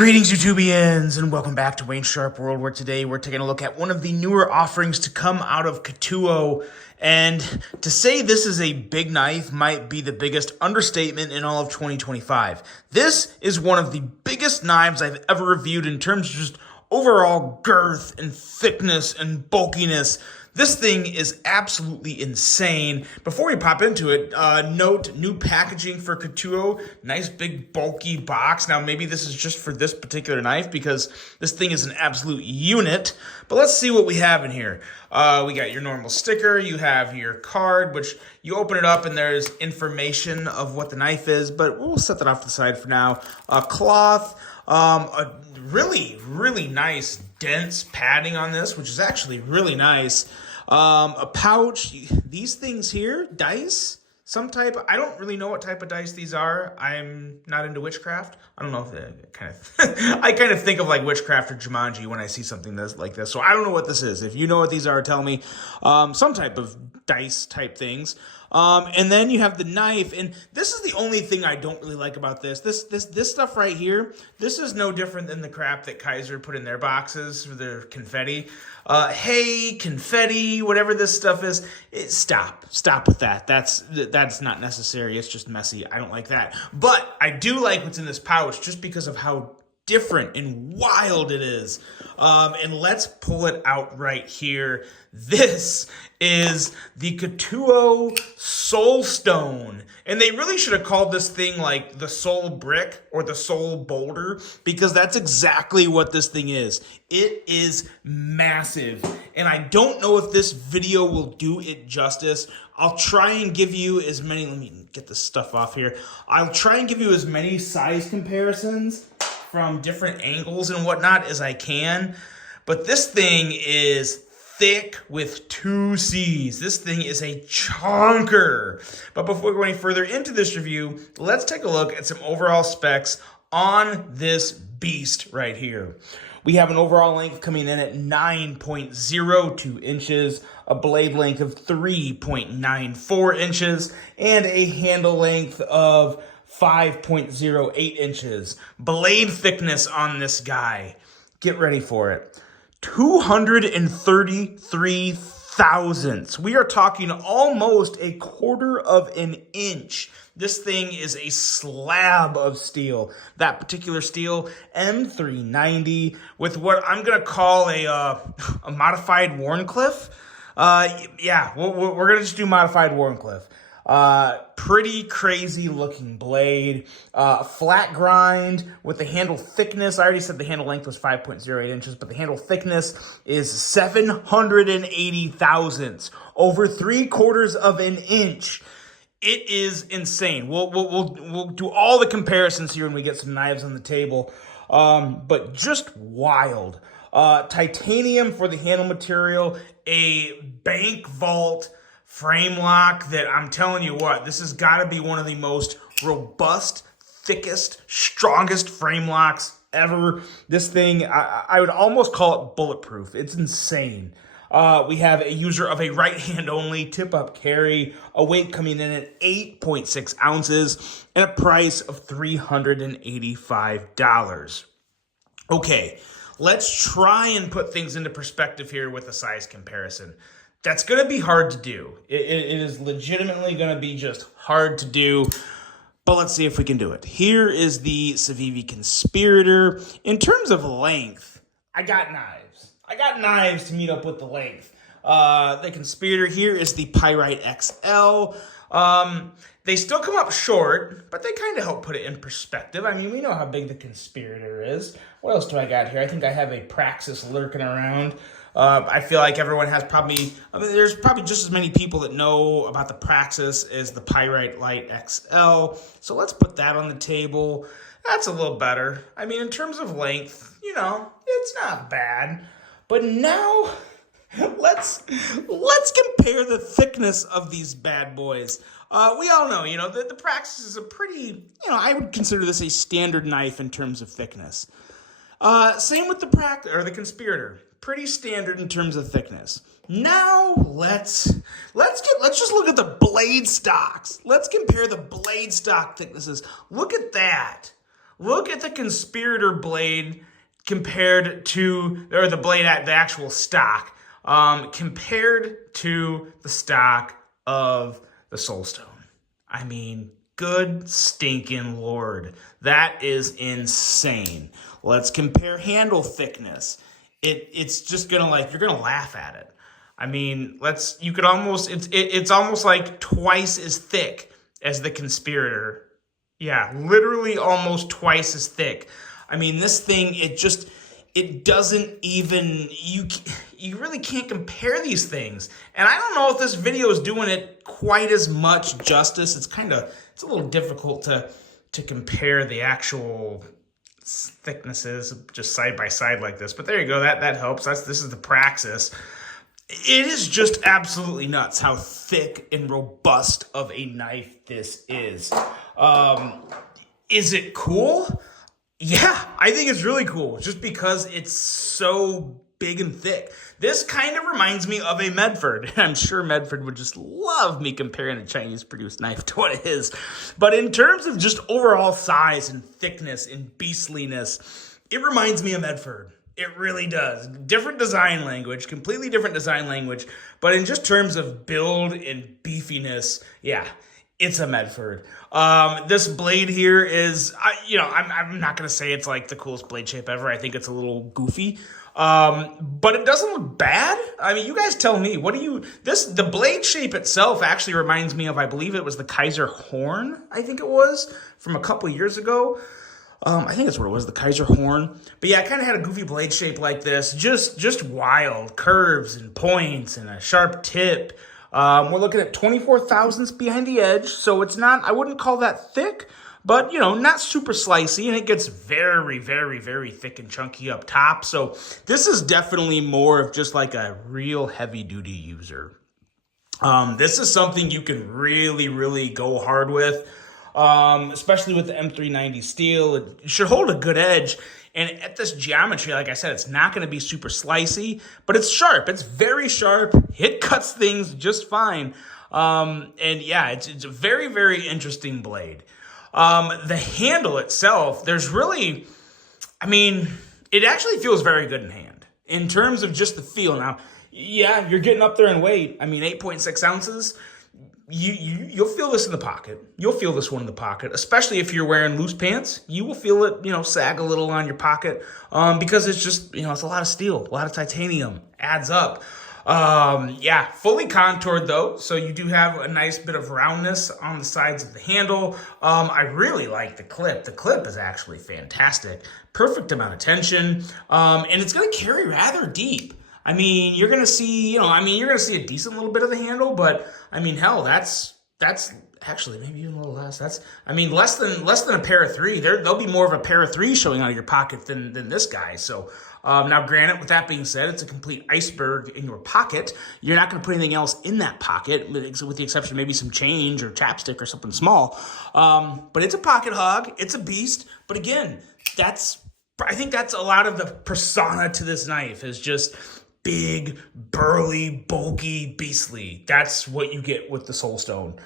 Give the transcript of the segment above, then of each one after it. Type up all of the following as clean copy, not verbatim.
Greetings, YouTubians, and welcome back to Wayne Sharp World, where today we're taking a look at one of the newer offerings to come out of Katuo. And to say this is a big knife might be the biggest understatement in all of 2025. This is one of the biggest knives I've ever reviewed in terms of just overall girth and thickness and bulkiness. This thing is absolutely insane. Before we pop into it, note new packaging for Katuo. Nice big bulky box. Now maybe this is just for this particular knife because this thing is an absolute unit. But let's see what we have in here. We got your normal sticker. You have your card, which you open it up and there's information of what the knife is. But we'll set that off to the side for now. Cloth. A really nice dense padding on this, which is actually really nice. A pouch, these things here, dice, some type, I don't really know what type of dice these are. I'm not into witchcraft. I don't know if I kind of think of like witchcraft or Jumanji when I see something like this. So I don't know what this is. If you know what these are, tell me. Some type of dice type things. And then you have the knife, and this is the only thing I don't really like about this. This stuff right here, this is no different than the crap that Kaiser put in their boxes for their confetti. Hey, confetti, whatever this stuff is, stop with that. That's not necessary. It's just messy. I don't like that. But I do like what's in this pouch just because of how different and wild it is. And let's pull it out right here. This is the Katuo Soul Stone. And they really should have called this thing like the Soul Brick or the Soul Boulder, because that's exactly what this thing is. It is massive. And I don't know if this video will do it justice. I'll try and give you as many, let me get this stuff off here. I'll try and give you as many size comparisons from different angles and whatnot as I can. But this thing is thick with two C's. This thing is a chunker. But before we go any further into this review, let's take a look at some overall specs on this beast right here. We have an overall length coming in at 9.02 inches, a blade length of 3.94 inches, and a handle length of 5.08 inches. Blade thickness on this guy, get ready for it, 233 thousandths. We are talking almost a quarter of an inch. This thing is a slab of steel. That particular steel, M390, with what I'm going to call a modified Wharncliffe. Yeah, we're going to just do modified Wharncliffe. Pretty crazy looking blade, flat grind with the handle thickness. I already said the handle length was 5.08 inches, but the handle thickness is 780 thousandths, over 3/4 of an inch. It is insane. We'll do all the comparisons here when we get some knives on the table, but just wild. Titanium for the handle material, a bank vault frame lock that I'm telling you what, this has got to be one of the most robust, thickest, strongest frame locks ever. This thing, I would almost call it bulletproof. It's insane. We have a user of a right hand only tip-up carry, a weight coming in at 8.6 ounces, and a price of $385. Okay, let's try and put things into perspective here with a size comparison. That's going to be hard to do. It is legitimately going to be just hard to do, but let's see if we can do it. Here is the Civivi Conspirator. In terms of length, I got knives. I got knives to meet up with the length. The Conspirator here is the Pyrite XL. They still come up short, but they kind of help put it in perspective. I mean, we know how big the Conspirator is. What else do I got here? I think I have a Praxis lurking around. I feel like everyone has there's probably just as many people that know about the Praxis as the Pyrite Light XL. So let's put that on the table. That's a little better. I mean, in terms of length, it's not bad. But now, let's compare the thickness of these bad boys. We all know, the Praxis is a pretty, I would consider this a standard knife in terms of thickness. Same with the Conspirator. Pretty standard in terms of thickness. Now let's just look at the blade stocks. Let's compare the blade stock thicknesses. Look at that. Look at the Conspirator blade compared to, or the blade at the actual stock, compared to the stock of the Soulstone. I mean, good stinking Lord. That is insane. Let's compare handle thickness. It's just gonna, like, you're gonna laugh at it. I mean, you could almost, it's almost like twice as thick as the Conspirator. Yeah, literally almost twice as thick. I mean, this thing, it doesn't even, you really can't compare these things. And I don't know if this video is doing it quite as much justice. It's a little difficult to compare the actual thicknesses just side by side like this. But there you go, that helps. This is the Praxis. It is just absolutely nuts how thick and robust of a knife this is. Is it cool? Yeah, I think it's really cool just because it's so big and thick. This kind of reminds me of a Medford. I'm sure Medford would just love me comparing a Chinese-produced knife to what it is. But in terms of just overall size and thickness and beastliness, it reminds me of Medford. It really does. Different design language, completely different design language. But in just terms of build and beefiness, yeah, it's a Medford. This blade here is, I'm not going to say it's like the coolest blade shape ever. I think it's a little goofy. But it doesn't look bad. I mean, you guys tell me. The blade shape itself actually reminds me of, I believe it was the Kaiser Horn, I think it was, from a couple years ago. I think that's what it was, the Kaiser Horn. But yeah, it kind of had a goofy blade shape like this. Just wild curves and points and a sharp tip. We're looking at 24 thousandths behind the edge, so it's not, I wouldn't call that thick, but, not super slicey, and it gets very, very, very thick and chunky up top. So this is definitely more of just like a real heavy-duty user. This is something you can really, really go hard with, especially with the M390 steel. It should hold a good edge. And at this geometry, like I said, it's not going to be super slicey, but it's sharp. It's very sharp. It cuts things just fine. And yeah, it's a very, very interesting blade. The handle itself, there's really, it actually feels very good in hand in terms of just the feel. Now, yeah, you're getting up there in weight. 8.6 ounces. You'll feel this in the pocket. You'll feel this one in the pocket, especially if you're wearing loose pants. You will feel it, sag a little on your pocket, because it's just, it's a lot of steel, a lot of titanium, adds up. Yeah, fully contoured though, so you do have a nice bit of roundness on the sides of the handle. I really like the clip. The clip is actually fantastic. Perfect amount of tension, and it's going to carry rather deep. You're going to see, you're going to see a decent little bit of the handle, but hell, that's actually maybe even a little less. That's, less than a pair of three. There'll be more of a pair of three showing out of your pocket than this guy. So, now granted, with that being said, it's a complete iceberg in your pocket. You're not going to put anything else in that pocket, with the exception of maybe some change or chapstick or something small. But it's a pocket hog. It's a beast. But again, I think that's a lot of the persona to this knife is just big, burly, bulky, beastly. That's what you get with the Soulstone.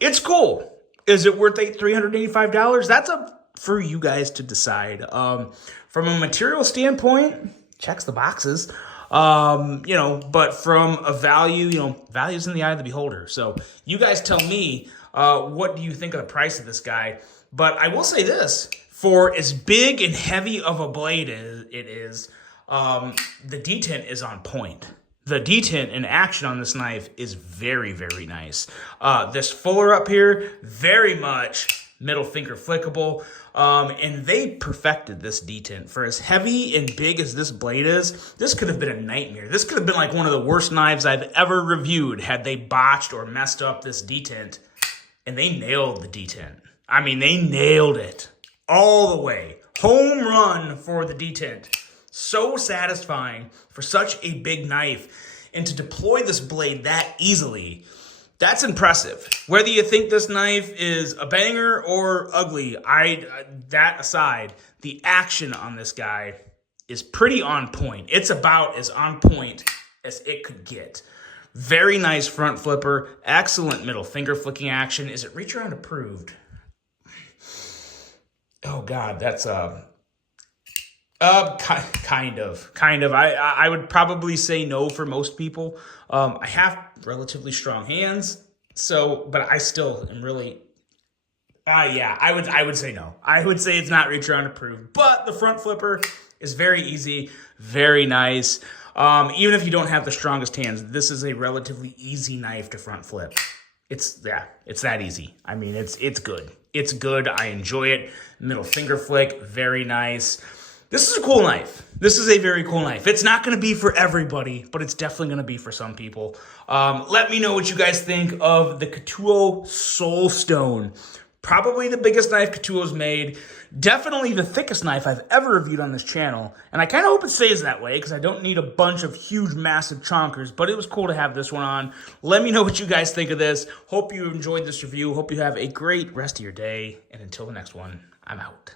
It's cool. Is it worth $385? That's up for you guys to decide. From a material standpoint, checks the boxes. But from a value, value's in the eye of the beholder. So you guys tell me, what do you think of the price of this guy? But I will say this, for as big and heavy of a blade it is, the detent is on point. The detent in action on this knife is very, very nice. This fuller up here, very much middle finger flickable. And they perfected this detent. For as heavy and big as this blade is, this could have been a nightmare. This could have been like one of the worst knives I've ever reviewed had they botched or messed up this detent. And they nailed the detent. They nailed it all the way. Home run for the detent. So satisfying for such a big knife, and to deploy this blade that easily, that's impressive. Whether you think this knife is a banger or ugly, that aside, the action on this guy is pretty on point. It's about as on point as it could get. Very nice front flipper, excellent middle finger flicking action. Is it reach around approved? Oh God, that's kind of. I would probably say no for most people. I have relatively strong hands, so but I still am really. Yeah, I would say no. I would say it's not reach around approved, but the front flipper is very easy, very nice. Even if you don't have the strongest hands, this is a relatively easy knife to front flip. It's that easy. I mean, it's good. It's good. I enjoy it. Middle finger flick, very nice. This is a cool knife. This is a very cool knife. It's not going to be for everybody, but it's definitely going to be for some people. Let me know what you guys think of the Katuo Soulstone. Probably the biggest knife Katuo's made. Definitely the thickest knife I've ever reviewed on this channel. And I kind of hope it stays that way because I don't need a bunch of huge, massive chonkers. But it was cool to have this one on. Let me know what you guys think of this. Hope you enjoyed this review. Hope you have a great rest of your day. And until the next one, I'm out.